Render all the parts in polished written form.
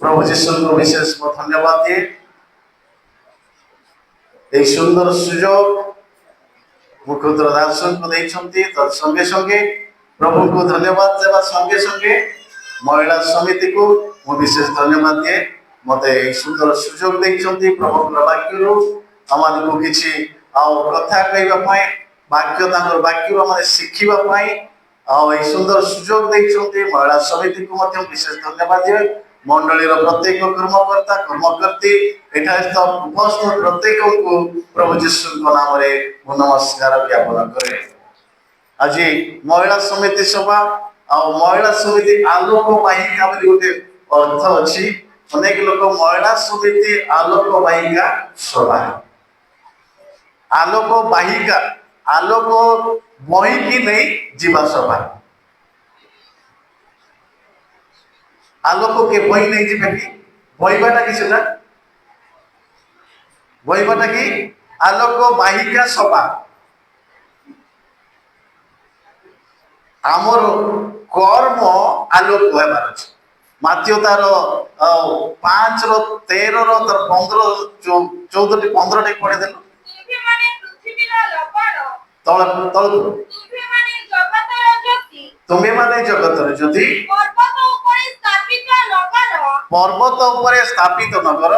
প্রভু যিশুকে বিশেষ ধন্যবাদ দিয়ে এই সুন্দর সুযোগ মুখ্যমন্ত্রী দর্শনକୁ ଦେଇଛନ୍ତି ତତ୍ ସଙ୍ଗେ ସଙ୍ଗେ ପ୍ରଭୁଙ୍କୁ ଧନ୍ୟବାଦ ଦେବା ସଙ୍ଗେ ସଙ୍ଗେ ମହିଳା ସମିତିକୁ ମୁଁ ବିଶେଷ ଧନ୍ୟବାଦ ଦିଏ। ମତେ এই ସୁନ୍ଦର ସୁଯୋଗ ଦେଇଛନ୍ତି ପ୍ରଭୁଙ୍କ ବାକ୍ୟରୁ ଆମମାନଙ୍କୁ କିଛି ଆଉ କଥା କହିବା ପାଇଁ ବାକ୍ୟ ତାଙ୍କର ବାକ୍ୟରୁ ଆମେ ଶିଖିବା ପାଇଁ ଆଉ এই ସୁନ୍ଦର ସୁଯୋଗ ଦେଇଛନ୍ତି ମହିଳା ସମିତିକୁ ମଧ୍ୟ ବିଶେଷ ଧନ୍ୟବାଦ ଦିଏ। मंडलीर प्रत्येक कर्मकर्ता कर्मकर्ती एठास्थ उपस्थित प्रत्येक को प्रभु जीशु नाम नमस्कार ज्ञापन करे। आज महिला समिति सभा आ महिला समिति आलोक वाहिका गोटे अर्थ अच्छी अनेक लोग महिला समिति आलोक वाहिका सभा आलोक वाहिका आलोक बहिकी नहीं जीवा सभा आलोक के बही नहीं जी कि बहबाटा कि बहबाटा कि आलोक वाहिका सभा आमर कर्म आलोक होबार अछि। माथ्यू तार 5:13-15 पढ़े देल तुम्हें माने जगतर ज्योति पर्वत उपरे स्थापित नगर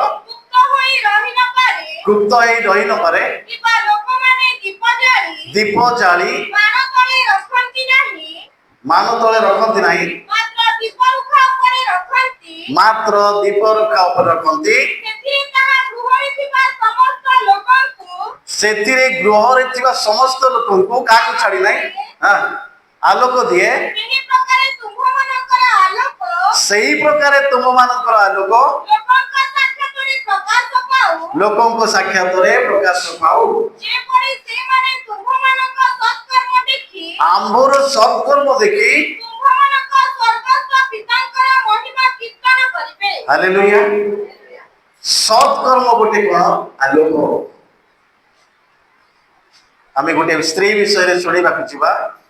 गुप्त रही न पारे दीप जाली मान तले रखती नहीं मात्र दीप रुखा ऊपर रखती सेतिरे गृह रे समस्त लोक को काकु छाड़ी नहीं आलोक दिए सही प्रकार तुम मानकर आलोक लोकों को साक्षात प्रकाश पाऊ आंभर सत्कर्म देखी हालेलुया सत्कर्म गोटे कौन आलोक आम गोटे स्त्री विषय शुणा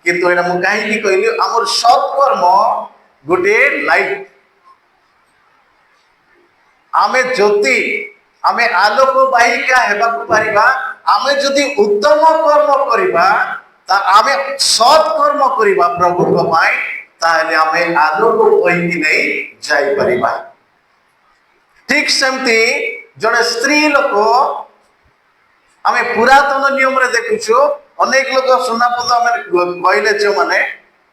किंतु एटा मु कहीं कहली आमर सत्कर्म गोटे लाइट आमे ज्योति आमे आलोक वाहिका हेबाकु परिबा आमे जदि उत्तम कर्म करिबा ता आमे सत् कर्म करिबा प्रभु को पाए ताले आमे आलोक वाहिकी नहीं जाई परिबा। ठीक सेमती जने स्त्री लोक आमे पुरातन नियम रे देखुछु अनेक लोग सुनापद आमे कहले जे माने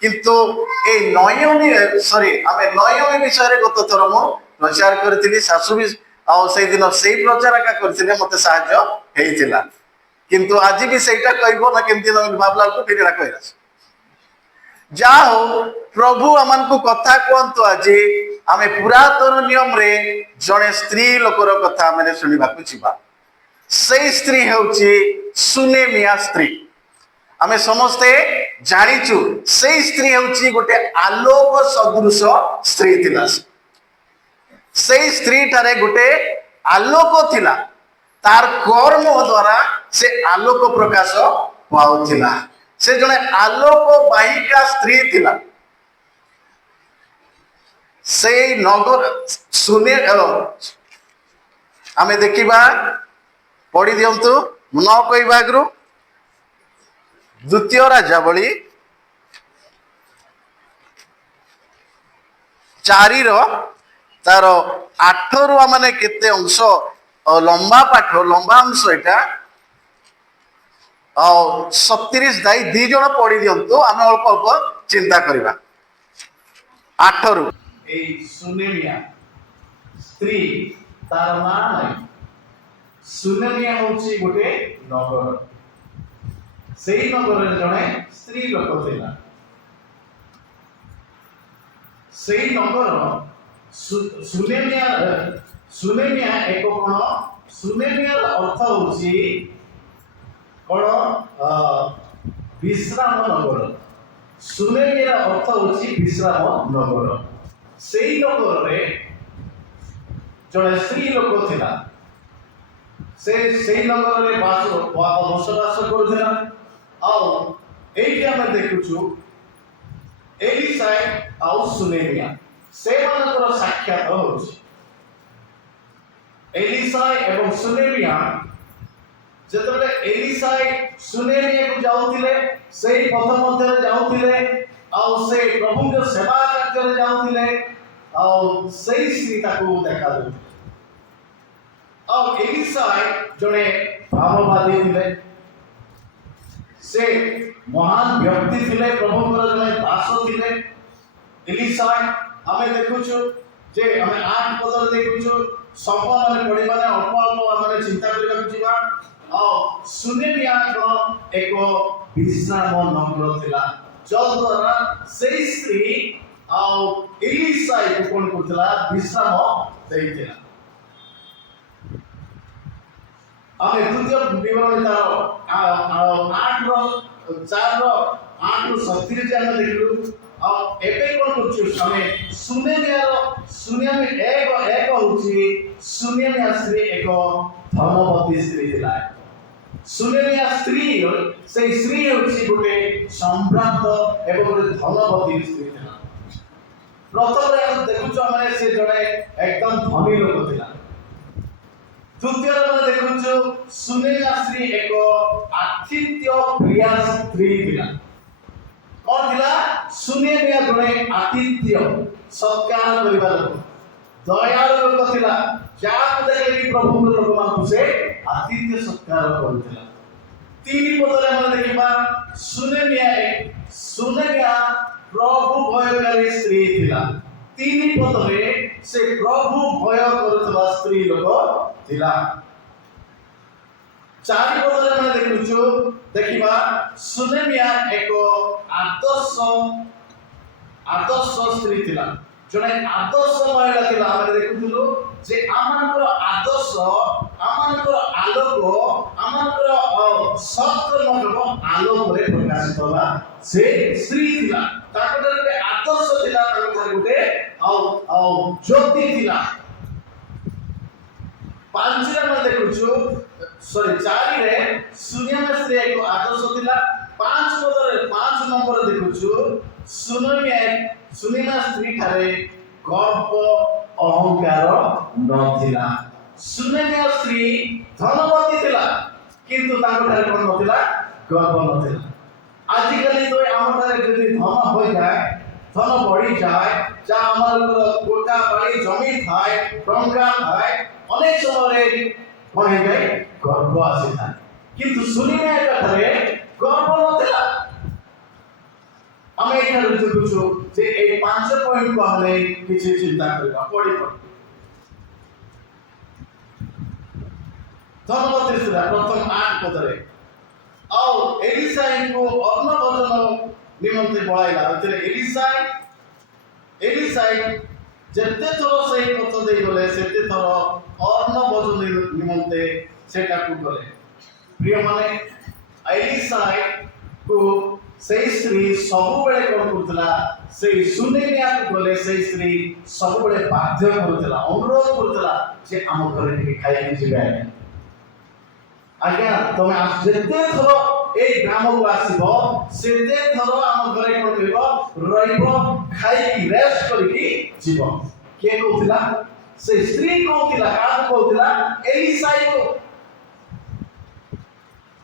किंतु ए नयमी सॉरी आमे नयमी विषय रे गत थर मु प्रचार करथिली सासु भी आ से दिन से प्रचार का करथिले मते सहाय्य हेइतिला किंतु आज भी सेटा कहबो ना केमति बाबला को फिरला कहला जा हो प्रभु अमन को कथा कोंतो आज आमे पुरातन नियम रे जने स्त्री लोकर कथा माने सुनिबा को छिबा से स्त्री हेउची सुनेमिया स्त्री आमे समस्ते जानिचु से स्त्री हेउची गोटे आलोक सदृश स्त्री थिला से स्त्री ठारे गोटे आलोक थिला तार कर्म द्वारा से आलोक प्रकाश पाउथिला से जने आलोक वाहिका स्त्री थिला से नगर सुने आमे देखिबा पढ़ी दियंतु न कहबा आगरु द्वितीय राजावली 4 तार 8 रु माने केते अंश लंबा पाठ लंबा अंश एटा 37 दाई दी जण पढ़ी दियंतु आमे अल्प अल्प चिंता करिबा 8 रु ए सुनेमिया स्त्री तार नाम नाही सुनेमिया होची गोटे नगर सेही नगर रे जणे स्त्री लोक थिला सेही नगर सुनेमिया एक कोन सुनेमिया अर्थ होची कोन विश्राम नगर सुनेमिया अर्थ होची विश्राम नगर सेही नगर रे जणे स्त्री लोक थिला से नगर रे बसवास करुथिला आओ एठी हम देखुछु एलिसाई आउ सुनेमिया ସେମାନଙ୍କର ସାକ୍ଷାତ ହେଉଛି। ଏଲିସାଇ ଏବଂ ସୁନେମିଆ, ଯେତେବେଳେ ଏଲିସାଇ ସୁନେମିଆକୁ ଯାଉଥିଲେ, ସେଇ ପଥ ମଧ୍ୟରେ ଯାଉଥିଲେ, ଆଉ ସେ ପ୍ରଭୁଙ୍କ ସେବା କାର୍ଯ୍ୟରେ ଯାଉଥିଲେ, ଆଉ ସେଇ ସ୍ତ୍ରୀ ତାକୁ ଦେଖା ଦେଉଥିଲେ। ଆଉ ଏଲିସାଇ ଜଣେ ଭାବବାଦୀ ଥିଲେ, ସେ ମହାନ ବ୍ୟକ୍ତି ଥିଲେ, ପ୍ରଭୁଙ୍କର ଜଣେ ଦାସ ଥିଲେ। ଏଲିସାଇ ଆମେ ଦେଖୁଛୁ ଯେ ଆମେ 8 ପଦରେ ଦେଖୁଛୁ, ସବୁ ଆମେ ପଢିବା ନା, ଅଳ୍ପ ଅଳ୍ପ ଆମେ ଚିନ୍ତା କରିବାକୁ ଯିବା। ଆଉ ସୁନେମିଆ ଏକ ବିଶ୍ରାମ ନଗର ଥିଲା, ଯଦ୍ୱାରା ସେଇ ସ୍ତ୍ରୀ ଆଉ ଏଲିସାଇକୁ କଣ କରୁଥିଲା, ବିଶ୍ରାମ ଦେଇଥିଲା। ଆମେ ଦ୍ୱିତୀୟ ବିବରଣୀ ତାର 8:4-8-37 ଆମେ ଦେଖିଲୁ। ଆଉ ଏବେ କଣ କରୁଛୁ, ଆମେ ସୁନେମିଆ ହଉଛି ସୁନେମିଆ ସ୍ତ୍ରୀ ଏକ ଧନବତୀ ସ୍ତ୍ରୀ ଥିଲା। ସୁନେମିଆ ସ୍ତ୍ରୀ, ସେଇ ସ୍ତ୍ରୀ ହଉଛି ଗୋଟେ ସମ୍ଭ୍ରାନ୍ତ ଏବଂ ଗୋଟେ ଧନବତୀ ସ୍ତ୍ରୀ ଥିଲା। ପ୍ରଥମରେ ଆମେ ଦେଖୁଛୁ ଆମେ ସେ ଜଣେ ଏକଦମ ଧନୀ ଲୋକ ଥିଲା। ଦ୍ୱିତୀୟରେ ଆମେ ଦେଖୁଛୁ ସୁନେମିଆ ସ୍ତ୍ରୀ ଏକ ଆତିଥ୍ୟ ପ୍ରିୟା ସ୍ତ୍ରୀ ଥିଲା। କଣ ଥିଲା? ସୁନେମିଆ ଜଣେ ଆତିଥ୍ୟ ସତ୍କାର କରିବା ଲୋକ, ଦୟାଳୁ ଲୋକ ଥିଲା। ଯାହାକୁ ଦେଖିଲେ ବି ପ୍ରଭୁଙ୍କ ଲୋକମାନଙ୍କୁ ସେ ଆତିଥ୍ୟ ସତ୍କାର କରୁଥିଲା। 3 ପଦରେ ଆମେ ଦେଖିବା ସୁନେମିଆ ପ୍ରଭୁ ଭୟକାରୀ ସ୍ତ୍ରୀ ଥିଲା। 3 ପଦରେ ସେ ପ୍ରଭୁ ଭୟ କରୁଥିବା ସ୍ତ୍ରୀ ଲୋକ ଥିଲା। 4 ପଦରେ ଆମେ ଦେଖିବା ସୁନେମିଆ ଏକ ଆଦର୍ଶ ସ୍ତ୍ରୀ ଥିଲା, ଜଣେ ଆଦର୍ଶ ମହିଳା ଥିଲା। ଆମେ ଦେଖୁଥିଲୁ ଯେ ଆମମାନଙ୍କର ଆଦର୍ଶ, ଆମମାନଙ୍କର ଆଲୋକ, ଆମମାନଙ୍କର ସତ୍କର୍ମ ଆଲୋକରେ ପ୍ରକାଶିତ ହେଲା। ସେ ସ୍ତ୍ରୀ ଥିଲା, ତାଙ୍କର ଗୋଟେ ଆଦର୍ଶ ଥିଲା, ତାଙ୍କର ଗୋଟେ ଜ୍ୟୋତି ଥିଲା। 5ରେ ଆମେ ଦେଖୁଛୁ, 4ରେ ସୁନେମିଆ ସ୍ତ୍ରୀ ଏକ ଆଦର୍ଶ ଥିଲା। 5 ନମ୍ବରରେ ଦେଖୁଛୁ ସୁନେମିଆ ସ୍ତ୍ରୀ ଠାରେ ଗର୍ବ ଅହଙ୍କାର ନଥିଲା। ସୁନେମିଆ ସ୍ତ୍ରୀ ଧନବତୀ ଥିଲା, କିନ୍ତୁ ତାଙ୍କ ଠାରେ କଣ ନଥିଲା? ଗର୍ବ ନଥିଲା। ଆଜିକାଲି ତ ଆମ ଠାରେ ଯଦି ଧନ ହୋଇଯାଏ, ଧନ ବଢିଯାଏ, ଯାହା ଆମର କୋଠା ବାଡ଼ି ଜମି ଥାଏ, ଟଙ୍କା ଥାଏ, ଅନେକ ସମୟରେ କଣ ହେଇଯାଏ? ଗର୍ବ ଆସିଥାଏ। କିନ୍ତୁ ସୁନେମିଆ ଠାରେ ଗର୍ବ ନଥିଲା। ଆମେ ଏଠାରେ ଦେଖୁଛୁ ଯେ এই 5 ପଏଣ୍ଟକୁ ଆମେ କିଛି ଚିନ୍ତା କରିବା ପଡିବ। ଧନବତୀ ସ୍ତ୍ରୀ ପ୍ରଥମ 8 ପଦରେ, ଆଉ ଏଲିସାଇଙ୍କୁ ଅନ୍ନ ଭୋଜନ ନିମନ୍ତେ ବଳାଇଲା। ଏଲିସାଇ ଯେତେ ଥର ସେହି ପଥ ଦେଇ ଗଲେ, ସେତେ ଥର ଅନ୍ନ ଭୋଜନ ନିମନ୍ତେ ସେଟାକୁ ଗଲେ। ପ୍ରିୟମାନେ, ଏଲିସାଇକୁ ସେଇ ସ୍ତ୍ରୀ ସବୁବେଳେ କଣ କରୁଥିଲା? ସେଇ ସୁନେମିଆକୁ ଗଲେ ସେଇ ସ୍ତ୍ରୀ ସବୁବେଳେ ବାଧ୍ୟ କରୁଥିଲା, ଅନୁରୋଧ କରୁଥିଲା ଯେ ଆମ ଘରେ ଟିକେ ଖାଇକି ଯିବେ। ଆଜ୍ଞା, ତମେ ଯେତେ ଥର এই ଗ୍ରାମକୁ ଆସିବ, ସେତେ ଥର ଆମ ଘରେ କଣ କରିବ? ରହିବ, ଖାଇକି ରେଷ୍ଟ କରିକି ଯିବ। କିଏ କହୁଥିଲା? ସେ ସ୍ତ୍ରୀ କହୁଥିଲା। କାହାକୁ କହୁଥିଲା? ଏଲିସାଇକୁ।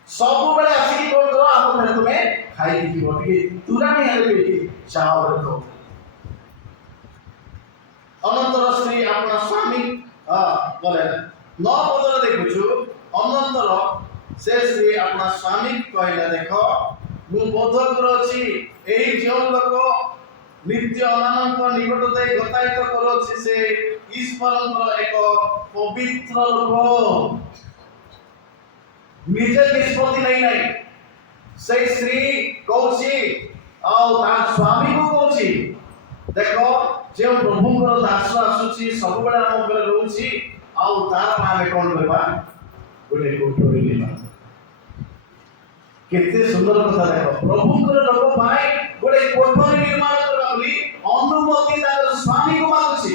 ସବୁବେଳେ ଆସିକି କଣ କର? ଆମ ଘରେ ତୁମେ ଖାଇକି ଯିବ, ଟିକେ ତୁରାଣି ହେଲେ ବି ଚାହା କହୁଥିଲା। ଅନନ୍ତର ସ୍ତ୍ରୀ ଆପଣ ସ୍ୱାମୀ ଗଲେ 9 ପଦରେ ଦେଖୁଛୁ, ଅନନ୍ତର ସେ ସ୍ତ୍ରୀ ଆପଣ ସ୍ୱାମୀ କହିଲା, ଦେଖ ମୁଁ ବୋଧ କରୁଅଛି ଏହି ଯେଉଁ ଲୋକ ନିତ୍ୟ ମାନଙ୍କ ନିକଟ ଦେଇ ଗତାୟତ କରୁଅଛି, ସେ ଈଶ୍ୱରଙ୍କର ଏକ ପବିତ୍ର ଲୋକ। ନିଜେ ନିଷ୍ପତ୍ତି ନେଇ ନାହିଁ, ସେଇ ସ୍ତ୍ରୀ କହୁଛି ଆଉ ତାର ସ୍ୱାମୀକୁ କହୁଛି, ଦେଖ ଯେଉଁ ପ୍ରଭୁଙ୍କର ଦାସ ଆସୁଛି, ସବୁବେଳେ ଆମ ଘରେ ରହୁଛି, ଆଉ ତାର ଆମେ କଣ କରିବା? ଗୋଟେ କୋଠରୀ ନିର୍ମାଣ। କେତେ ସୁନ୍ଦର କଥା! ଦେଖ, ପ୍ରଭୁଙ୍କର ଲୋକ ପାଇଁ ଗୋଟେ କୋଠରୀ ନିର୍ମାଣ କରିବା ବୋଲି ଅନୁମତି ତାର ସ୍ୱାମୀକୁ ମାଗୁଛି।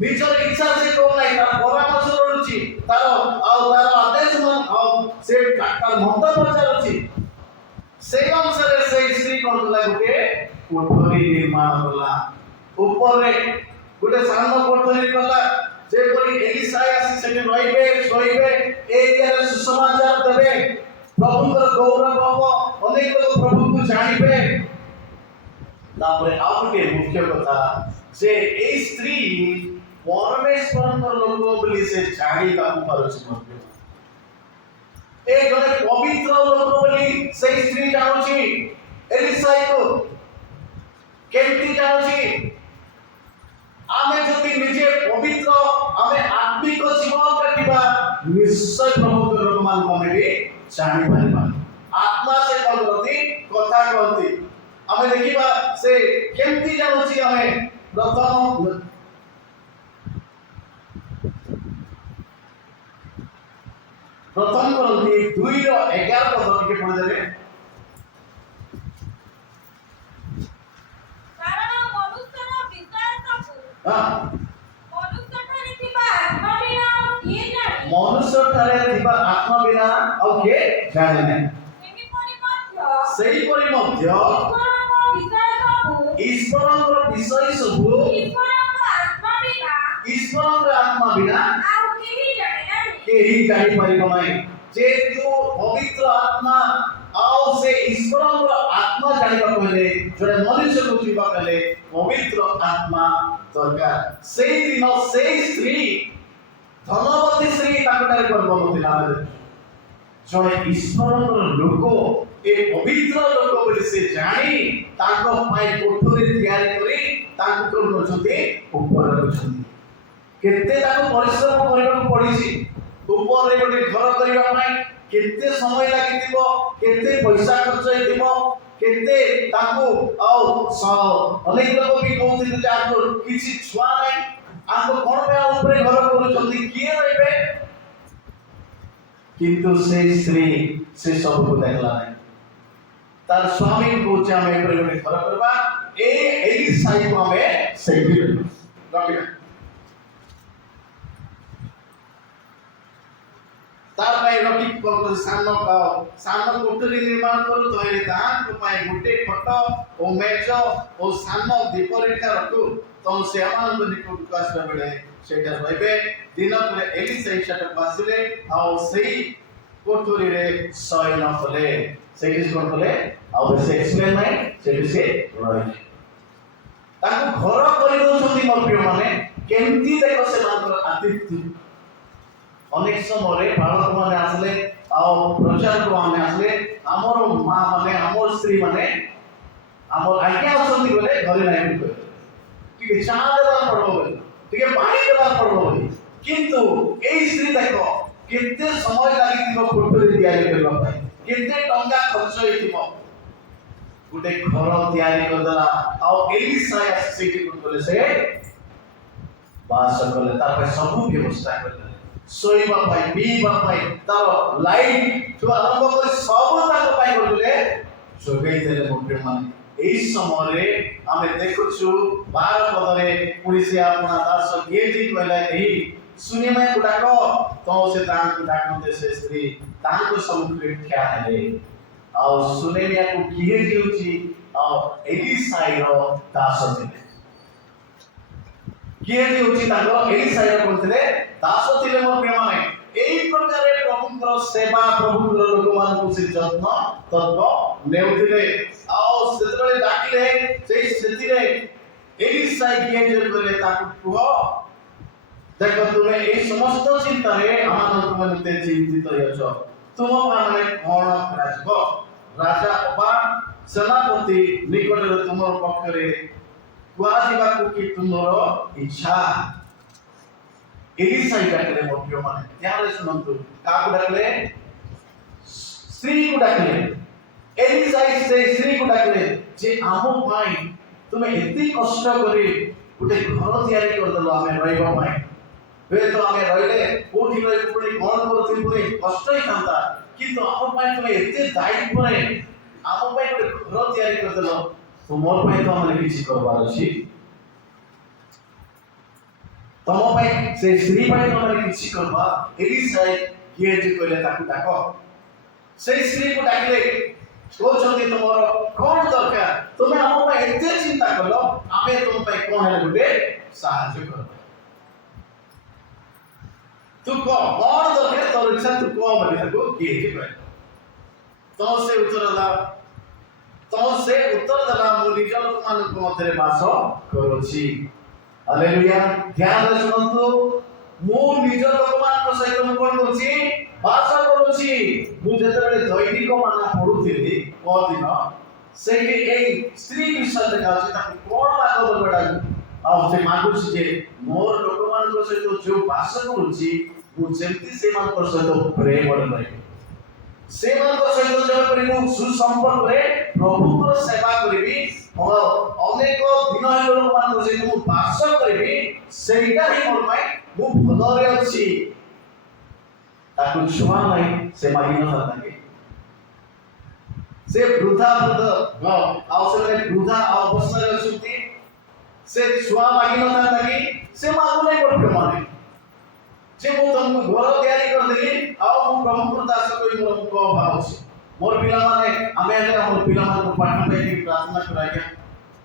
ନିଜର ଇଚ୍ଛା ସେ କରୁନାହିଁ, ତାର ପରାମର୍ଶ କରୁଛି, ତାର ଆଦେଶ ସେ ତାର ମତ ପଚାରୁଛି। ସେଇ ଅନୁସାରେ ସେଇ ସ୍ତ୍ରୀ କଣ କଲା? ଗୋଟେ କୋଠରୀ ନିର୍ମାଣ କଲା। ऊपर गोटे सान कोठरी कला जेपरि एलिसाई आसी सेठी रहिबे सोइबे एरिया सुसमाचार देबे प्रभुଙ୍କର गौरव हबो अनेक लोग प्रभु को जानिबे तापरे आउ के मुख्य कथा जे ए स्त्री परमेश्वरଙ୍କ लोक बोली से जानि ताकू पारुछि मध्य ए जने पवित्र लोक बोली से स्त्री जानुछि एलिसाई को केमती जानुछि आमे जति निजे पवित्र आमे आत्मिक जीवन काटिबा निश्चय प्रभु लोकमान माने भी जानि पारिबा आत्मा से करती कथा कहती आमे देखिबा से केमती जानुछि आमे प्रथम करती 2:11 पद के पढ़ देबे कारण मनुष्यର ବିଷୟ ସବୁ हां ମନୁଷ୍ୟଠାରେ ଥିବା ଆତ୍ମା ବିନା ଆଉ କିଏ ଜାଣେ मनुष्य ठारे थिबा आत्मा बिना औ के जाने नै ସେହିପରି ମଧ୍ୟ ईश्वरଙ୍କ विषय सब ଈଶ୍ୱରଙ୍କ ଆତ୍ମା ବିନା ईश्वरଙ୍କ आत्मा बिना ଆଉ କେହି ଜାଣେ ନାହିଁ केही जानि परिबो नै जे जो पवित्र आत्मा आउ से ईश्वरଙ୍କ आत्मा जानिबा पहिले जने मनुष्य को जीवा पहिले पवित्र आत्मा दरकार सेही दिन सेही स्त्री धनवती स्त्री ताकटारे गर्भवती लाभ जने ईश्वरଙ୍କ लोक ए पवित्र लोक बोली से जानी ताको पाई कोठरी तैयारी करी ताको करछथि ऊपर रखछथि केते ताको परिश्रम करबा पड़िछि ऊपर रे गोटे घर करबा पाई केते समय लागितिबो केते पैसा खर्च हेतिबो केते ताको अनेक लोक भी कहउथिले जे आको किछि छुआ नै आको कोन पे ऊपर घर करछथि किए रहबे किंतु से स्त्री से सब को देखला नै तार स्वामी को चाहे पर गोटे घर करबा एलिसाई को हमें सेठी रखिबा तार पाई रखि को सानो कोठरी निर्माण करू तोरे दान को पाई गोटे खट ओ मेज ओ सानो दीपरेखा रखू तो से आनंद निकट को आसबा बेले सेटा रहबे दिन पर एलिसाई सेटा आसिले आ सेही कोठरी रे शयन कले सेठी कोन कले आ से एक्सप्लेन नै सेठी से रहि ताको घर करि दोछथि मोर प्रिय माने केमती देखो से मानकर आतिथ्य अनेक समय बालक माने आसले आ प्रचार को माने आसले हमर मां माने हमर स्त्री माने हमर आज्ञा असंति गले घरे नै ठीक चा देवा पड़बो ठीक पानी देवा पड़बो किंतु एई स्त्री देखो केते समय लागितिबो कोठरी तैयारी करबा पई केते टंका खर्च हेतिबो गुटे घर तैयारी करदला आ एलिसाई सेठी कोले से बास करले तार पे सब व्यवस्था करले सोईबा पाई पीबा पाई तार लाइट जो आरंभ कर सब ताक पाई करले जोगै देले मोटे माने एई समय रे आमे देखुछु 12 पदरे पुलिस आपना दास गेटी कहला एही सुनिमे को डाको तो से तांको डाकते से स्त्री तांको सम्मुखरे ठिया हेले आ सुनेमिया को किहे जेउची आ एलिसाई रो दास थिले किहे जेउची तांको एलिसाई रो कोनथिले दास थिले मोर प्रेम माने एई प्रकारे प्रभुଙ୍କର सेवा प्रभुଙ୍କର लोक मान को से जत्न तत्व नेउथिले आ सेतबेले डाकिले सेई सेतिरे एलिसाई किहे जे करे ताको कुह देखो तुम्हें ए समस्त चिंता रे आनंद तुम ते चिंतित होइछो तुम माने कोन राजगो राजा अबा सेनापति निकट रे तुमर पक्ष रे कुआ जीवा को कि तुमर इच्छा एलिसाई डाकले मोटियो माने त्यारे सुनंतु का को डाकले स्त्री को डाकले एलिसाई से स्त्री को डाकले जे आमो पाई तुम एती कष्ट करी उठे घर तैयारी कर दलो हमें रहबा पाई वे तो हमें रहले कोठी रे पुणी कोन करथि पुणी कष्ट ही थांता किंतु आम पाई तुम एते दायित्व रे आम पाई गोटे घर तैयारी कर दलो तुमर पाई तो हमने किछि करबार अछि तम पाई से स्त्री पाई तो हमने किछि करबा एलिसाई किए जे कहले ताकू डाको से स्त्री को डाकले कहते तुम कौन दरकार तुम्हें आम एत चिंता कल आम तुम कौन है गोटे साहाଯ୍य कर तू कह कौन दरकार तोर इच्छा तू कह बोली किए कह तो से उत्तर देला मु निज लोक मान मध्य बास करुछि हालेलुया ध्यान रे सुनंतु मु निज लोक मान सहित मु कोन करुछि बास करुछि मु जेते बेले दैनिक माना पढुथिली ओ दिन से ए स्त्री विषय देखाछि ताकि कोन लागो बडा आ से मागुछि जे मोर लोक मान सहित जो बास करुछि मु जेंति से मान सहित प्रेम रहे सेवा सहित जब करी सुसंपर्क रे प्रभु को सेवा करी और अनेक दिन लोक मान सहित मु बास करी सेटा ही मोर पाई मु भलरे अछि ताकु छुआ नहीं से मागी न थाके से वृद्धा अवसर में वृद्धा अवस्था रे अछुती से छुआ मागी न थाके से मागु नहीं करते माने जे मु तुमको घर तैयारी कर देली आ मु ब्रह्मपुर दास कोई मोर को भाव छै मोर पिला माने आमे ले हमर पिला मान को पाठन पे प्रार्थना कराया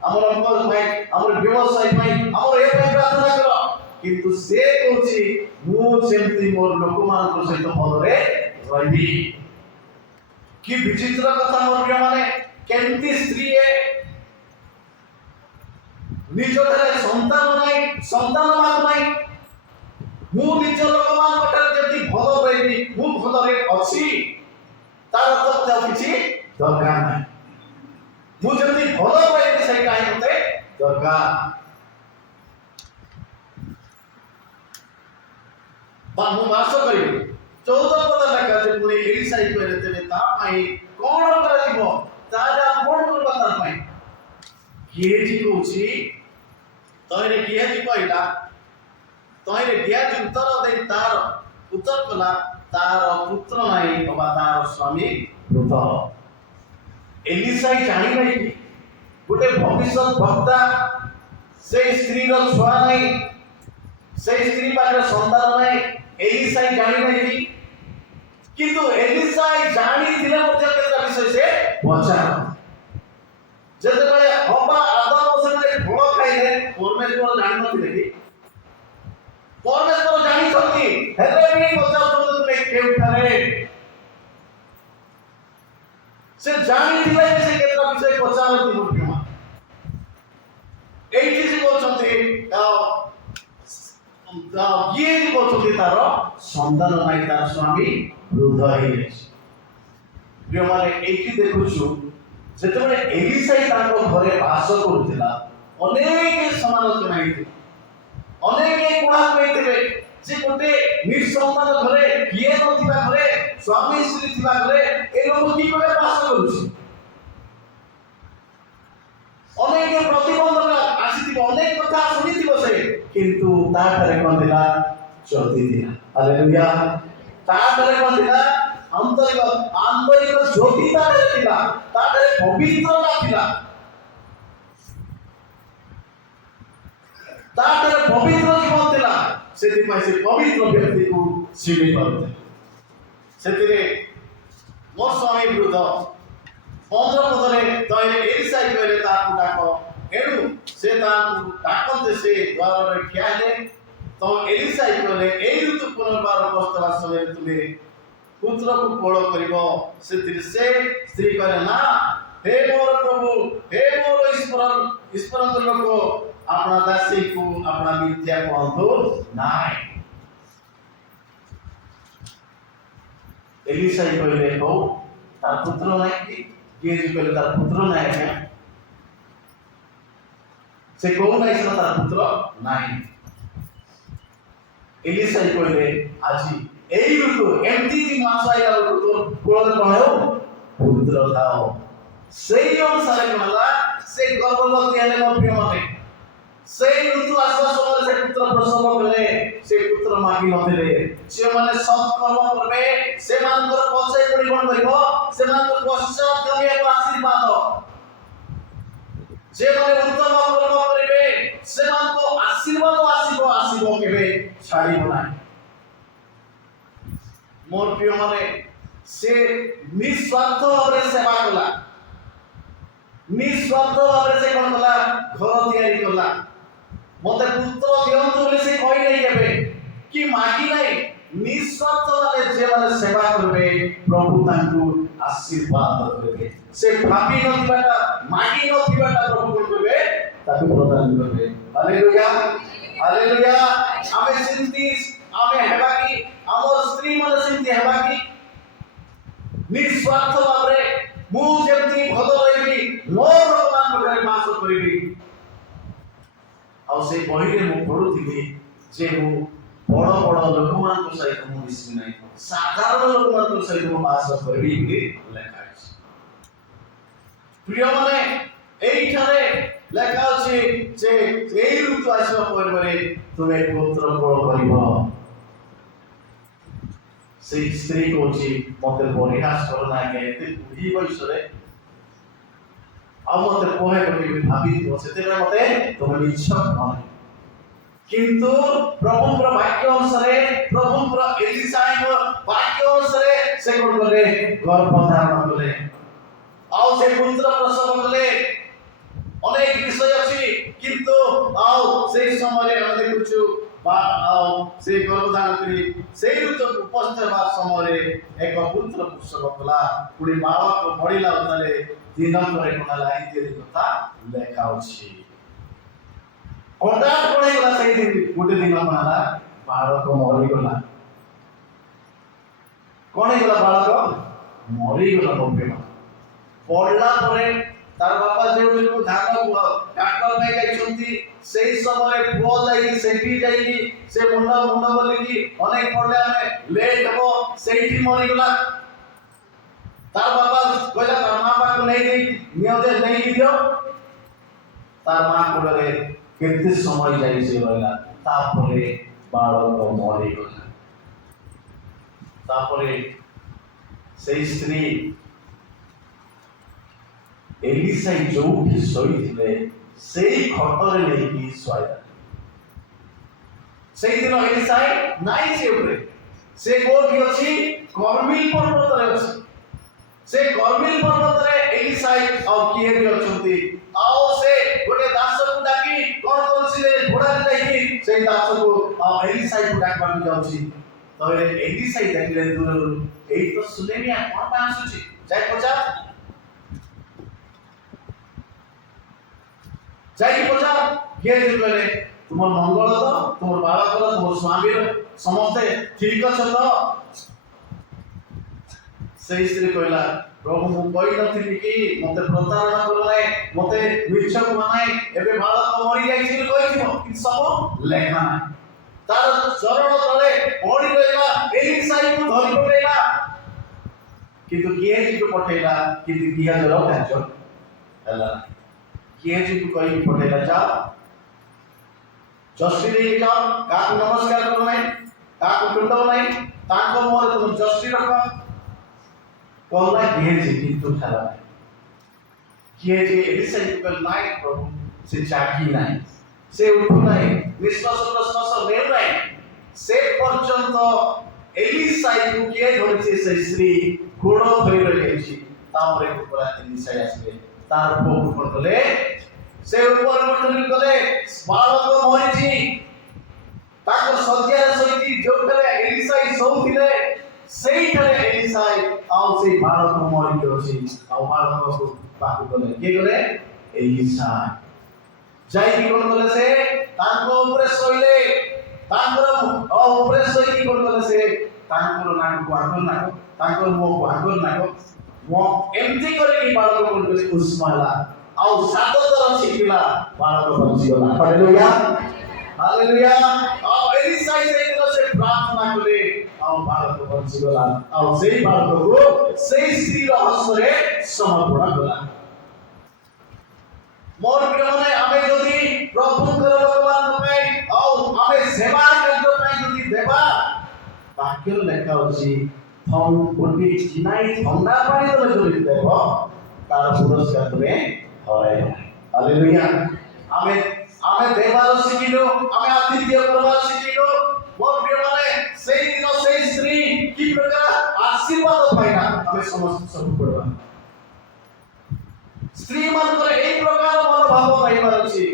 हमर अंकल भाई हमर व्यवसाय भाई हमर ए पे प्रार्थना करो किंतु से कहछि मु जेंति मोर लोक मान को सहित भलरे रही कि विचित्र कथा मोर पिला माने केंति स्त्री ए निज धरे संतान माग नाही मु निज लोक मान पटर जति भलो रही मु भलरे अछि तार तो किछि दरकार नाही मु जति भलो रही से काहे मते दरकार मु वास करी 14 पद लेखा जे पुनी एलिसाई कहले तेने ता पाई कोन कराजिबो ताजा कोन करबा तार पाई किए जी कहछि तोरे किए जी कहला तोरे दिया जी उत्तर दे तार उत्तर कला तार पुत्र नाही बाबा तार स्वामी मृत एलिसाई जानि नाही गोटे भविष्य वक्ता से स्त्री रो छुआ नाही से स्त्री पाखरे संतान नाही एलिसाई जानि नाही किंतु एलिसाई जानि दिले मध्य केतरा विषय से पचार जते बेले हबा आदम से फळ खाइले परमेश्वर जानि नथिले कि परमेश्वर जानि छथि हेले भी पचार तुमे केउठारे से जानि दिले से केतरा विषय पचारति मुख्यमा एठी से कोचंती ये कोचंती तार संतान नाही तार स्वामी वृद्ध हे प्रिय माने एठी देखुछु जेतबे एलिसाई ताको घरे वास करूथिला अनेक समालोचना हेति अनेक कोहा कहितबे जे गोटे निसंतान घरे किए नथिबा घरे स्वामी स्त्री थिबा घरे ए लोक की करे वास करूछि अनेक प्रतिबंधक आसीथिबो अनेक कथा सुनिथिबो से किंतु ताठरे कोन दिला चलती दिला हालेलुया ताठरे कोन दिला आंतरिक ज्योति ताठरे दिला ताठरे पवित्रता दिला ताठरे पवित्र जीवन दिला सेति पय से पवित्र व्यक्ति को सीढ़ी करते सेतिरे मोर स्वामी वृद्ध 15 पदरे तय एलिसाई कहले ताकू डाको एनु से ताकू डाकते से द्वार रे ख्याले तो एलिसाई कहले एई ऋतु पुनर्बार पस्तवा समय तुमे पुत्र को कोळ करिवो सेतिरे से स्त्री कहले ना हे मोर प्रभु हे मोर ईश्वर लोक अपना दासी को अपना मिथ्या कहंतो नाय एलिसाई कहले हो तार पुत्र नाय कि केजी कहले तार पुत्र नाय क्या से को नाय से तार पुत्र नाय एलिसाई कहले आजी एई ऋतु एमती ती मासाया ऋतु कोळ कहयो पुत्र थाओ सेई अनुसार कहला से गर्भवती हेले मो प्रिय माने से ऋतु आसवा समय से पुत्र प्रसव कले से पुत्र मागी नथिले से माने सत्कर्म करबे से मानकर पछे पड़ी कोन करिवो से मानकर पश्चात करिए आशीर्वाद जे माने उत्तम कर्म करिवे से मानको आशीर्वाद आसीबो केबे छाड़िबो नाही मोर प्रिय माने से निस्वार्थ भाव सेवा कला निस्वार्थ भाव से कौन कला घर तैयारी कला मते पुत्र दियंतु बोले से कहि नहीं केबे कि मागी नहीं निस्वार्थ भाव जे माने सेवा करबे प्रभु तांकु आशीर्वाद करबे से भाबी नथिबाटा मागी नथिबाटा प्रभु करबे ताकु प्रदान करबे हालेलुया हालेलुया आमे सिंती आमे हेबा कि हमर स्त्री माने सिंती हेबा कि निस्वार्थ भाव मु जेमती भलो रहिबी मोर भगवान पाखरे वास करिबी आ से बहिरे मु पढुथिबी जे मु बड़ बड़ लोकमान सहित मु मिसि नै साधारण लोकमान सहित मु वास करिबी कि लेखा अछि प्रिय माने एई ठारे लेखा अछि जे एई ऋतु आसीबा परबरे तुमे पुत्र बड़ करिबो से स्त्री को मत परिहास करना के बुढ़ी बयस मत कहे कहे भावी से मत तुम इच्छा मन किंतु प्रभुर वाक्य अनुसार प्रभुर एलिसाई वाक्य अनुसार से कोन कले गर्भ धारण कले आउ से पुत्र प्रसव कले अनेक विषय अछि किंतु आउ से समय हम देखुछु से गर्भधारण करी से ऋतु उपस्थित हेबा समय एक पुत्र प्रसव कला पुणी बालक बढ़िला उतारे दिन करे कोनाला इत्यादि कथा लेखा अछि हठात पड़े गला से दिन गोटे दिन कोनाला बालक मरि गला कोन गला बालक मरि गला बब्बे पड़ला परे तार बापा जो धान काटवा में गई सेही समय पुओ जाई सेठी जाई से मुंडा मुंडा बोली कि अनेक पड़ले हमें लेट हो सेठी मरि गला तार बापा कहला तार मां बाप को नहीं दे नियोदे नहीं दियो तार मां कोडरे केते समय जाई से रहला तापरे बालक मरि गला तापरे से स्त्री एलिसाई जो भी सोई थिले सेही खटरे लेकी सोया सेही दिन एलिसाई नाई से ऊपर से कोठी अछि कर्मिल पर्वत रे अछि से कर्मिल पर्वत रे एलिसाई और किए भी अछंती आओ से गोटे दास को डाकी कोन कोनसिले घोड़ा लेकी से दास को एलिसाई को डाकबा जाउछि तो एलिसाई देखले दूर एई तो सुलेमिया कोन पा आसुछि जाय पचा जाई पचा के जिबले तुम मंगल तो तुम बालक तो तुम स्वामी समस्त ठीक अछ तो से स्त्री कहला प्रभु मु कहि नथिबी कि मते प्रतारणा करले मते मिछक मानाय एबे बालक मरि जाई छी कहिथिबो कि सब लेखा नै तार चरण तले पड़ी रहला एलिसाई को धरि पड़ेला किंतु किए जी को पठेला किंतु किया जरो काचो हला किए जी को कहि पठेला जाओ जस्टी दे जाओ का नमस्कार करो नहीं का पिंडो नहीं ताको मोर तुम जस्टी रखो कहला किए जी किंतु खाला किए जी एलिसाई को नहीं प्रभु से चाकी नहीं से उठु नहीं विश्वास प्रश्वास ले नहीं से पर्यंत एलिसाई को किए धरछि से स्त्री घोड़ो धरि रही छी तामरे कुपरा एलिसाई आसले तार पोक पड़ले से ऊपर मंडली गले बालक मरि छी ताको सज्जा सहित जोटले एलिसाई सोथिले सेही ठरे एलिसाई आउ से बालक मरि गछि आउ बालक को पाकु गले के गले एलिसाई जाई की कोन गले से ताको ऊपर सोइले तांकर ऊपर सोई की कोन गले से तांकर नाक को आंगल नाक तांकर मुंह को आंगल नाक मो एमती करे की बालक कोन गले उस्माला आउ साततर छिकिला बालक बंचिगला हालेलुया हालेलुया आउ एलिसाई से प्रार्थना करे आउ बालक बंचिगला आउ सेही बालक को सेही स्त्री हस्ते समर्पण कला मोर प्रियमने आमे जदि प्रभुकर भगवान पे आउ आमे सेवा करतो पे जदि देबा वाक्य लेखा अछि हम गोटी चिनाई ठंडा पानी तले जदि देबो तार पुरस्कार तमे हराय हालेलुया आमे आमे देवार सिकिलो आमे आतिथ्य करबार सिकिलो मोर प्रियमने सेही दिन सेही स्त्री की प्रकार आशीर्वाद पाइना ସମସ୍ତ ସବୁ ପଡବା ସ୍ତ୍ରୀ ମାନଙ୍କର এই ପ୍ରକାର ମନୋଭାବ ରହିବାର ଅଛି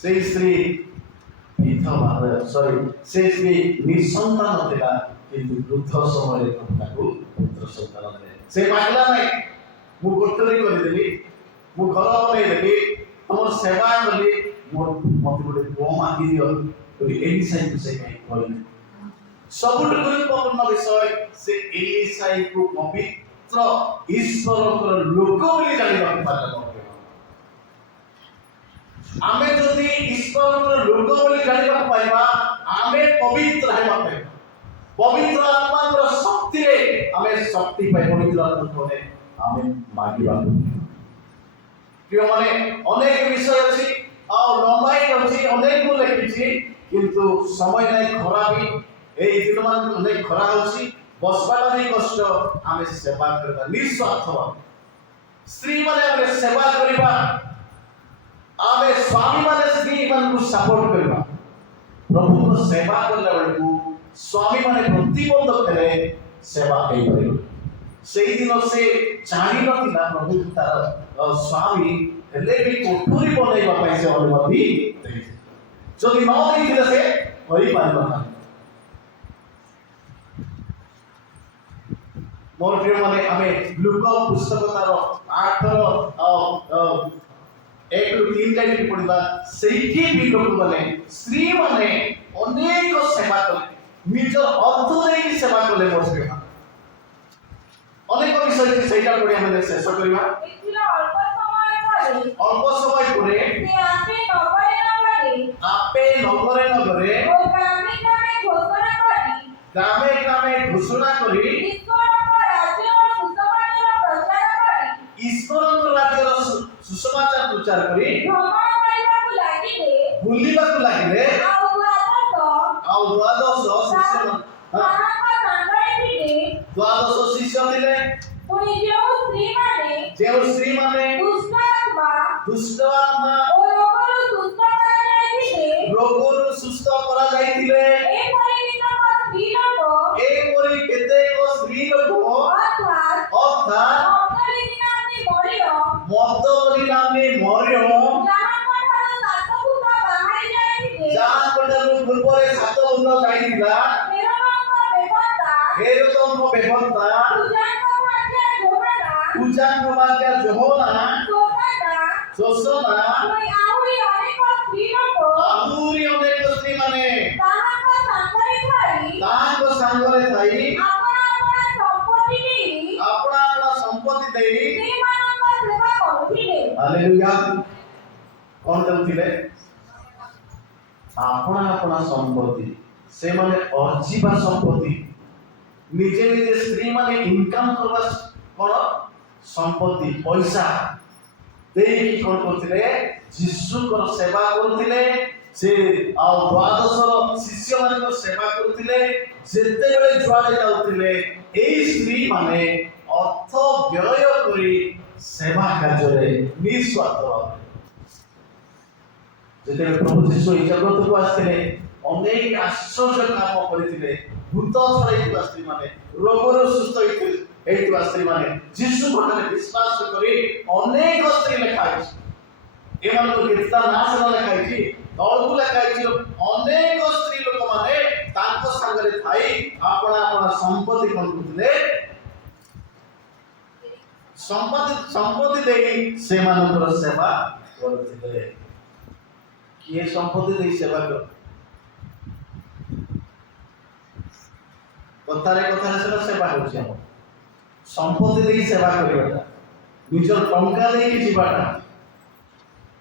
সেই স্ত্রী বিধবা সেই স্ত্রী নিঃসন্তান ଥିଲା কিন্তু বৃদ্ধ ସମୟରେ ତାକୁ ପୁତ୍ର ସନ୍ତାନ ଦେଲେ ସେ ମାଗିଲା ନାହିଁ ମୁଁ କୋଠରୀ କରିଦେଲି ମୁଁ ଘର ବନେଇଦେଲି ତମର ସେବା କଲି ମତେ ଗୋଟେ ପୁଅ ମାଗି ଦିଅ ବୋଲି ଏଲିସାଇକୁ ସେ କାହିଁ କହିଲେ ସବୁଠୁ ଗୁରୁତ୍ୱପୂର୍ଣ୍ଣ ବିଷୟ ସେ ଏଲିସାଇକୁ ପବିତ୍ର ଈଶ୍ୱରଙ୍କର ଲୋକ ବୋଲି ଜାଣିବାକୁ ପାରଲେ ଆମେ ଯଦି ଈଶ୍ୱରଙ୍କର ଲୋକ ବୋଲି ଜାଣିବାକୁ ପାଇବା ଆମେ ପବିତ୍ର ହେବା ପାଇବା ପବିତ୍ର ଆତ୍ମାଙ୍କର ଶକ୍ତିରେ ଆମେ ଶକ୍ତି ପାଇ ପବିତ୍ର ଆତ୍ମାରେ ଆମେ ମାଗିବାକୁ ପ୍ରିୟମାନେ ଅନେକ ବିଷୟ ଅଛି ଆଉ ଲମ୍ବାଇ ଅଛି ଅନେକ ମୁଁ ଲେଖିଛି କିନ୍ତୁ ସମୟ ନାହିଁ ଖରା ବି এই দিনমান অনেক খরা হচ্ছে বসবাটা ବି কষ্ট ଆମେ ସେବା କରିବା ନିଃସ୍ୱାର୍ଥ ସ୍ତ୍ରୀ ମାନେ ଆମେ ସେବା କରିବା ଆମେ ସ୍ୱାମୀ ମାନେ ସ୍ତ୍ରୀ ମାନଙ୍କୁ ସପୋର୍ଟ କରିବା ପ୍ରଭୁଙ୍କ ସେବା କଲା ବେଳକୁ ସ୍ୱାମୀ ମାନେ ପ୍ରତିବନ୍ଧକ ହେଲେ ସେବା ହେଇପାରିବ ସେଇଦିନ ସେ ଜାଣିନଥିଲା ପ୍ରଭୁ ତାର ସ୍ୱାମୀ ହେଲେ ବି କୋଠରୀ ବନେଇବା ପାଇଁ ସେ ଅନୁମତି ଦେଇଥିଲେ ଯଦି ନ ଦେଇଥିଲେ ସେ କରିପାରିନଥାନ୍ତେ मोर प्रिय माने आमे लुका पुस्तक तार 8 1 ରୁ 3 जाके पढिबा सेठी भी लोक माने स्त्री माने अनेक सेवा कले निज अर्थ देकी सेवा कले मोर प्रिय अनेक विषय के सेटा पढि हम शेष करिबा ଏଥିରେ ଅଳ୍ପ ସମୟ ପରେ अल्प समय परे ସେ आपे नगरे नगरे ଓ ଗ୍ରାମେ ଗ୍ରାମେ ଘୋଷଣା କରି ଈଶ୍ୱରଙ୍କ ରାଜ୍ୟର ସୁସମାଚାର ପ୍ରଚାର କରି ବୁଲିବାକୁ ଲାଗିଲେ ଆଉ ଦ୍ୱାଦଶ ଶିଷ୍ୟ ଥିଲେ ଯେଉଁ ସ୍ତ୍ରୀ ମାନେ ଦୁଷ୍ଟ ଆତ୍ମା ରୋଗରୁ ସୁସ୍ଥ କରାଯାଇଥିଲେ ଏପରି କେତେକ ସ୍ତ୍ରୀ ଲୋକ ଅର୍ଥାତ୍ ମଦବଲି ନାମୀ ମରିୟମ ଯାହାଙ୍କଠାରୁ ପୂର୍ବରେ 7 ବର୍ଷ ଯାଇଥିଲା ହେରୋଦଙ୍କ ବେବନ୍ତା ପୂଜାଙ୍କ ବାକ୍ୟା ଜୋହନା ଶୋଷନା ଆହୁରି ଅନେକ ସ୍ତ୍ରୀ ମାନେ ତାହାଙ୍କ ସାଙ୍ଗରେ ଥାଇ ଆପଣା ସମ୍ପତ୍ତି ଦେଇ ହାଲେଲୁୟା କଣ ଦେଉଥିଲେ ଆପଣା ସମ୍ପତ୍ତି ସେମାନେ ଅର୍ଜିବା ସମ୍ପତ୍ତି ନିଜେ ନିଜେ ସ୍ତ୍ରୀ ମାନେ ଇନକମ୍ କରିବା କଣ ସମ୍ପତ୍ତି ପଇସା ଦେଇକି କଣ କରୁଥିଲେ ଯୀଶୁଙ୍କର ସେବା କରୁଥିଲେ ସେ ଆଉ ଦ୍ୱାଦଶ ଶିଷ୍ୟ ମାନଙ୍କର ସେବା କରୁଥିଲେ ଯେତେବେଳେ ଯୁଆଡେ ଯାଉଥିଲେ এই ସ୍ତ୍ରୀ ମାନେ ଅର୍ଥ ବ୍ୟୟ କରି ସେବା କାର୍ଯ୍ୟରେ ନିଃସ୍ୱାର୍ଥ ଭାବରେ ଯେତେବେଳେ ପ୍ରଭୁ ଯୀଶୁ ଏହି ଜଗତକୁ ଆସିଥିଲେ ଅନେକ ଆଶ୍ଚର୍ଯ୍ୟ କାମ କରିଥିଲେ ଭୂତ ଛଡ଼ାଇଥିବା ସ୍ତ୍ରୀ ମାନେ ରୋଗରୁ ସୁସ୍ଥ ହେଇଥିବା ସ୍ତ୍ରୀ ମାନେ ଯୀଶୁଙ୍କ ଠାରେ ବିଶ୍ୱାସ କରି ଅନେକ ସ୍ତ୍ରୀ ଲେଖା ହେଇଛି ଏମାନଙ୍କ କେତେଟା ନାଁ ସେମାନେ ଲେଖା ହେଇଛି ତଳକୁ ଲେଖା ହେଇଛି ଅନେକ ସ୍ତ୍ରୀ ଲୋକମାନେ ତାଙ୍କ ସାଙ୍ଗରେ ଥାଇ ଆପଣା ସମ୍ପତ୍ତି କଣ କରୁଥିଲେ ସମ୍ପତ୍ତି ଦେଇ ସେମାନଙ୍କର ସେବା କରୁଥିଲେ କିଏ ସମ୍ପତ୍ତି ଦେଇ ସେବା କର କଥାରେ ସେଟା ସେବା ହେଉଛି ଆମର ସମ୍ପତ୍ତି ଦେଇ ସେବା କରିବାଟା ନିଜର ଟଙ୍କା ଦେଇକି ଯିବାଟା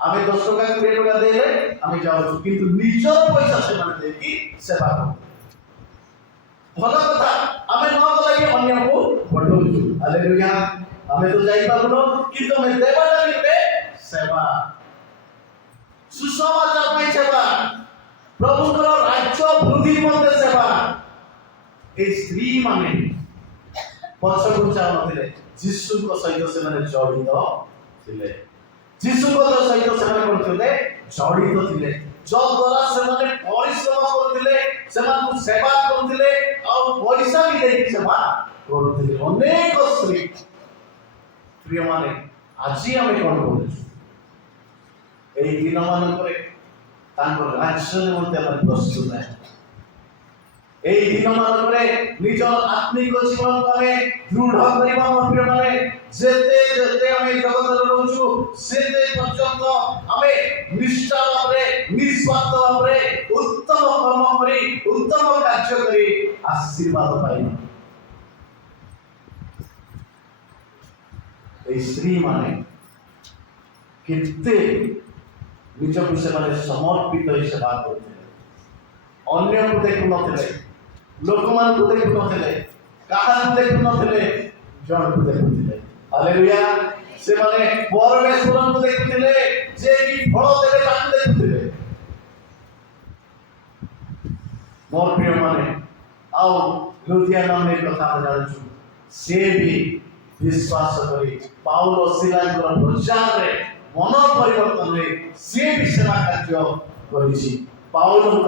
ଆମେ 10 ଟଙ୍କା 20 ଟଙ୍କା ଦେଲେ ଆମେ ଯାଉଛୁ କିନ୍ତୁ ନିଜର ପଇସା ସେମାନେ ଦେଇକି ସେବା କରୁ ଭଲ କଥା ଆମେ ନ ଗଲେ ଅନ୍ୟକୁ ବଢଉଛୁ ହାଲେଲୁୟା ଆମେ ତ ଯାଇପାରୁନ କିନ୍ତୁ ଆମେ ଦେବାଟା କେତେ ସେବା ସୁସମାଚାର ପାଇଁ ସେବା ପ୍ରଭୁଙ୍କର ରାଜ୍ୟ ବୃଦ୍ଧି ନିମନ୍ତେ ସେବା এই ସ୍ତ୍ରୀ ମାନେ ପଛକୁ ଚାହୁଁନଥିଲେ ଯୀଶୁଙ୍କ ସହିତ ସେମାନେ ଜଡ଼ିତ ଥିଲେ ଯୀଶୁଙ୍କ ସହିତ ସେମାନେ କରୁଥିଲେ ଜଡ଼ିତ ଥିଲେ, ଯଦ୍ୱାରା ସେମାନେ ପରିଶ୍ରମ କରୁଥିଲେ, ସେମାନଙ୍କୁ ସେବା କରୁଥିଲେ ଆଉ ପଇସା ବି ଦେଇକି ସେବା କରୁଥିଲେ। ଅନେକ ସ୍ତ୍ରୀ ପ୍ରିୟମାନେ, ଆଜି ଆମେ କ'ଣ କରୁଛୁ? এই ଦିନମାନଙ୍କରେ ତାଙ୍କ ରାଜ୍ୟ ନିମନ୍ତେ ଆମେ ପ୍ରସ୍ତୁତ ନାହିଁ। এই ଦିନମାନଙ୍କରେ ନିଜ ଆତ୍ମିକ ଜୀବନକୁ ଆମେ ଦୃଢ଼ କରିବା ମୋ ପ୍ରିୟମାନେ। ଯେତେ ଯେତେ ଆମେ ଜଗତରେ ରହୁଛୁ ସେତେ ପର୍ଯ୍ୟନ୍ତ ଆମେ ନିଷ୍ଠା ଭାବରେ ନିସ୍ୱାର୍ଥ ଭାବରେ ଉତ୍ତମ କର୍ମ କରି ଉତ୍ତମ କାର୍ଯ୍ୟ କରି ଆଶୀର୍ବାଦ ପାଇବା। এই ସ୍ତ୍ରୀମାନେ କେତେ ନିଜକୁ ସେମାନେ ସମର୍ପିତ ହୋଇ ସେବା କରୁଥିଲେ, ଅନ୍ୟକୁ ଦେଖୁନଥିଲେ, ଲୋକମାନଙ୍କୁ ଦେଖୁନଥିଲେ, କାହାକୁ ଦେଖୁନଥିଲେ, ଜଣକୁ ଦେଖୁଥିଲେ। ହାଲେଲୁୟା। ସେମାନେ ପରମେଶ୍ୱରଙ୍କୁ ଦେଖୁଥିଲେ, ଯେ କି ଫଳ ଦେବେ ତାକୁ ଦେଖୁଥିଲେ। ମୋର ପ୍ରିୟମାନେ, ଆଉ ଲୁଦିଆ ନାମରେ କଥା ଆମେ ଜାଣିଛୁ, ସେ ବି ବିଶ୍ୱାସ କରି ପାଉଲ ସିଲାଙ୍କର ପ୍ରଚାରରେ ମନ ପରିବର୍ତ୍ତନରେ ସିଏ ବି ସେବା କାର୍ଯ୍ୟ କରିଛି। ପାଉଲଙ୍କ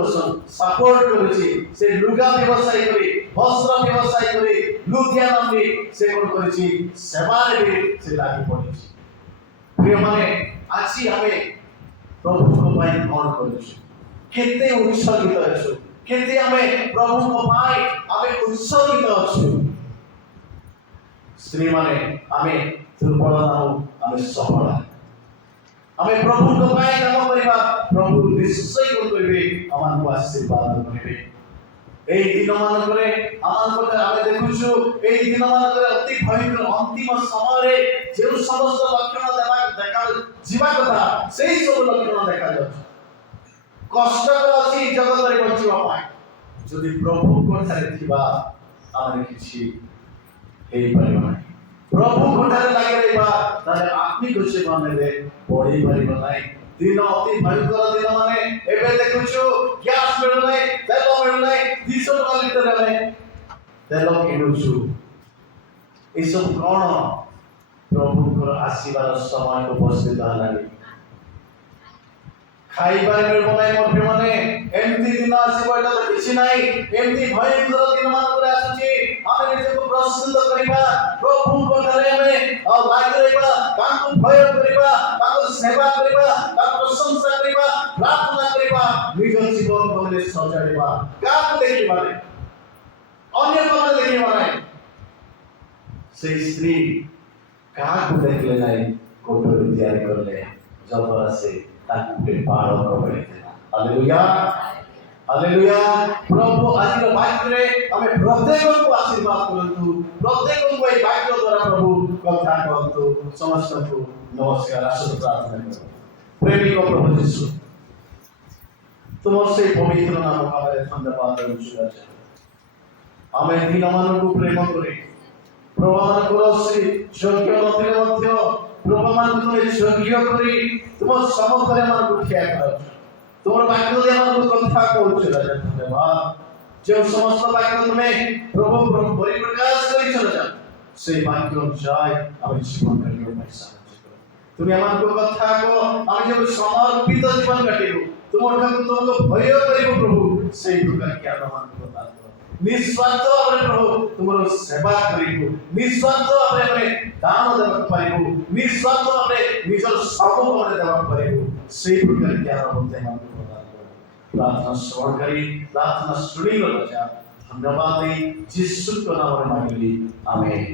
ସପୋର୍ଟ କରିଛି। ସେ ଲୁଗା ବ୍ୟବସାୟ କରି, ବସ୍ତ୍ର ବ୍ୟବସାୟ କରି ଲୁଦିଆ ନାମରେ ସେ କ'ଣ କରିଛି? ସେବାରେ ବି ସେ ଲାଗି ପଡ଼ିଛି। ପ୍ରିୟମାନେ, ଆଜି ଆମେ ପ୍ରଭୁଙ୍କ ପାଇଁ କ'ଣ କରୁଛୁ? କେତେ ଉତ୍ସର୍ଗିତ ଅଛୁ? କେତେ ଆମେ ପ୍ରଭୁଙ୍କ ପାଇଁ ଆମେ ଉତ୍ସର୍ଗିତ ଅଛୁ? ସ୍ତ୍ରୀମାନେ, ଆମେ ଦୁର୍ବଳ ନାହୁଁ, ଆମେ ସବଳ। ଆମେ ପ୍ରଭୁଙ୍କ ପାଇଁ କାମ କରିବା, ପ୍ରଭୁ ନିଶ୍ଚୟ କ'ଣ କରିବେ? ଆମମାନଙ୍କୁ ଆଶୀର୍ବାଦ କରିବେ। এই ଦିନମାନଙ୍କରେ ଆମେ ଦେଖୁଛୁ, এই ଦିନମାନଙ୍କରେ ଅତି ଭୟଙ୍କର ଅନ୍ତିମ ସମୟରେ ଯେଉଁ ସମସ୍ତ ଲକ୍ଷଣ ଯିବା କଥା ସେଇ ସବୁ ଲକ୍ଷଣ ଦେଖାଯାଉଛି। କଷ୍ଟକର ଅଛି ଜଗତରେ ବଞ୍ଚିବା ପାଇଁ। ଯଦି ପ୍ରଭୁଙ୍କ ଠାରେ ଥିବା ଆମେ କିଛି ହେଇପାରିବ ନାହିଁ। ପ୍ରଭୁଙ୍କ ଠାରେ ଲାଗି ରହିବା, ତାହେଲେ ଆତ୍ମିକ ଜୀବନରେ ବଢି ପାରିବ ନାହିଁ। ଦିନ ଅତି ଭୟଙ୍କର ଦିନ, ମାନେ ଏବେ ଦେଖୁଛୁ ଗ୍ୟାସ୍ ମିଳୁନାହିଁ, ତେଲ ମିଳୁନାହିଁ, 200 ଟଙ୍କା ଲିଟର ଆମେ ତେଲ କିଣୁଛୁ। ଏସବୁ କ'ଣ? ପ୍ରଭୁଙ୍କର ଆସିବାର ସମୟ ଉପସ୍ଥିତ ହେଲାଣି। ଖାଇବାରେ ମିଳିବ ନାହିଁ ମୋ ପ୍ରିୟମାନେ। ଏମିତି ଦିନ ଆସିବ, ଏଇଟା ତ କିଛି ନାହିଁ। ଏମିତି ଭୟଙ୍କର ଦିନମାନଙ୍କରେ ଆସୁଛି। ଆମେ ନିଜକୁ ପ୍ରସ୍ତୁତ କରିବା, ପ୍ରଭୁଙ୍କ ଠାରେ ଆମେ ଲାଗି ରହିବା, ତାଙ୍କୁ ଭୟ କରିବା, ତାଙ୍କୁ ସେବା କରିବା, ତାଙ୍କୁ ପ୍ରଶଂସା କରିବା, ପ୍ରାର୍ଥନା କରିବା, ନିଜ ଜୀବନକୁ ସଜାଡ଼ିବା। କାହାକୁ ଦେଖିବା ନାହିଁ, ଅନ୍ୟ କଥା ଦେଖିବା ନାହିଁ। ସେଇ ସ୍ତ୍ରୀ କାହାକୁ ଦେଖିଲେ ନାହିଁ, କୋଠରୀ ତିଆରି କଲେ, ଯଦ୍ୱାରା ସେ ତାକୁ ପାଳନ କରିଥିଲା। Hallelujah, hallelujah. ପ୍ରଭୁ ଆଜିର ବାକ୍ୟରେ ଆମେ ପ୍ରତ୍ୟେକଙ୍କୁ ଆଶୀର୍ବାଦ କରନ୍ତୁ। ପ୍ରତ୍ୟେକଙ୍କୁ ଏହି ବାକ୍ୟ ଦ୍ୱାରା ପ୍ରଭୁ କଥା କହନ୍ତୁ। ସମସ୍ତଙ୍କୁ ନମସ୍କାର। ଆସନ୍ତୁ ପ୍ରାର୍ଥନା କରୁ। ପ୍ରେମିକ ପ୍ରଭୁ ଯୀଶୁ, ତୁମର ସେଇ ପବିତ୍ର ନାମ ଭାବରେ ଧନ୍ୟବାଦ ଦେଉଛୁ। ଆମେ ଦିନମାନଙ୍କୁ ପ୍ରେମ କରି ପ୍ରଭୁମାନଙ୍କର ସେ ଯୋଗ୍ୟ ନଥିଲେ ମଧ୍ୟ ପ୍ରଭୁମାନଙ୍କୁ ଯୋଗ୍ୟ କରି ତୁମ ସମ୍ମୁଖରେ ଆମକୁ ଠିଆ କରାଉଛ। ତୁମର ବାକ୍ୟ ଦେଇ ଆମକୁ କଥା କହୁଛ। ଧନ୍ୟବାଦ। ଯେଉଁ ସମସ୍ତ ବାକ୍ୟ ତୁମେ ପ୍ରଭୁ ପରିପ୍ରକାଶ କରିଛ, সেই বাক্য অনুযায়ী আমি জীবন কাটিব ପାଇଁ ସାହାଯ୍ୟ କର। তুমি ଆମକୁ କଥା କହ, ଆମେ ଯେଉଁ ସମର୍ପିତ ଜୀବନ କାଟିବୁ, ତୁମଠାରୁ ତୁମକୁ ଭୟ କରିବୁ ପ୍ରଭୁ, সেই ପ୍ରକାର ଜ୍ଞାନ ଆମକୁ ପ୍ରଦାନ କର। ନିସ୍ୱାର୍ଥ ଭାବରେ ପ୍ରଭୁ ତୁମର ସେବା କରିବୁ, ନିସ୍ୱାର୍ଥ ଭାବରେ ଆମେ ଦାନ ଦେବାକୁ ପାରିବୁ, ନିସ୍ୱାର୍ଥ ଭାବରେ ନିଜର ସବୁ ଭାବରେ ଦେବାକୁ ପାରିବୁ, সেই ପ୍ରକାର ଜ୍ଞାନ ମୋତେ ଆମକୁ ପ୍ରଦାନ କର। ପ୍ରାର୍ଥନା ଶ୍ରବଣକାରୀ ପ୍ରାର୍ଥନା ଶୁଣିଲ ରାଜା, ଧନ୍ୟବାଦ ଦେଇ ଯୀଶୁଙ୍କ ନାମରେ ମାଗିଲି, ଆମେନ୍।